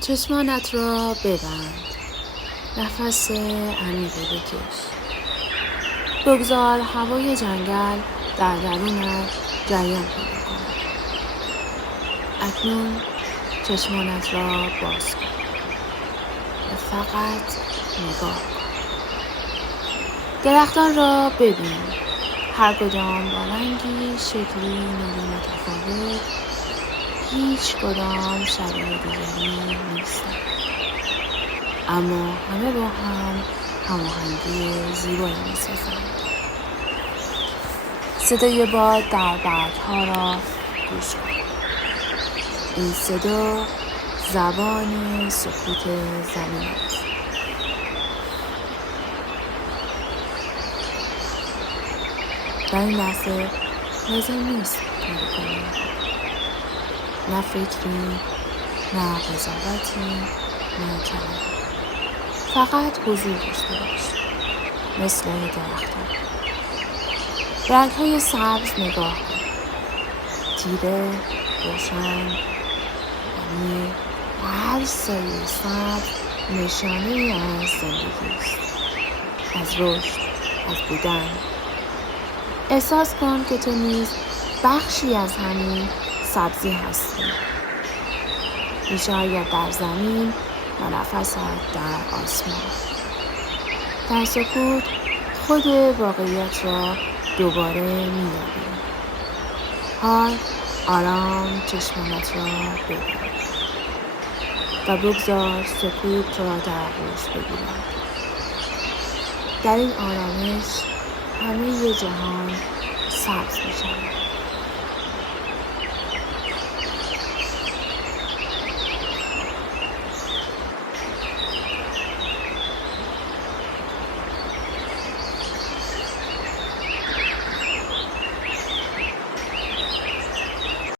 چشمانت را ببند. نفس عمیقی بکش. بگذار هوای جنگل در درونت جریان پیدا کند. اکنون چشمانت را باز کن و فقط نگاه کن. درختان را ببین. هر کدام با رنگی، شکلی، نوری متفاوت. هیچ کدام شبیه دیگری نیستند. اما همه با هم هماهنگی زیبایی می‌سازند. صدای باد در برگ‌ها را گوش کن. این صدا زبان سکوت زمین است. در این لحظه لازم نیست کاری کنی. نه فکری، نه قضاوتی، نه کلمه. فقط حضور داشته باش. مثل درختان. رنگ‌های سبز نگاه کن. تیره، روشن، غنی. هر سایه سبز نشانه‌ای از زندگی است. از رشد، از بودن. احساس کن که تو نیز بخشی از همین سبزی هستی. ریشه‌هایت در زمین و نفست در آسمان. در سکوت خود واقعیت را دوباره می‌یابی. حال آرام چشمانت را ببین و بگذار سکوت را در آغوش بگیرد. در این آرامش همه جهان سبز می‌شود.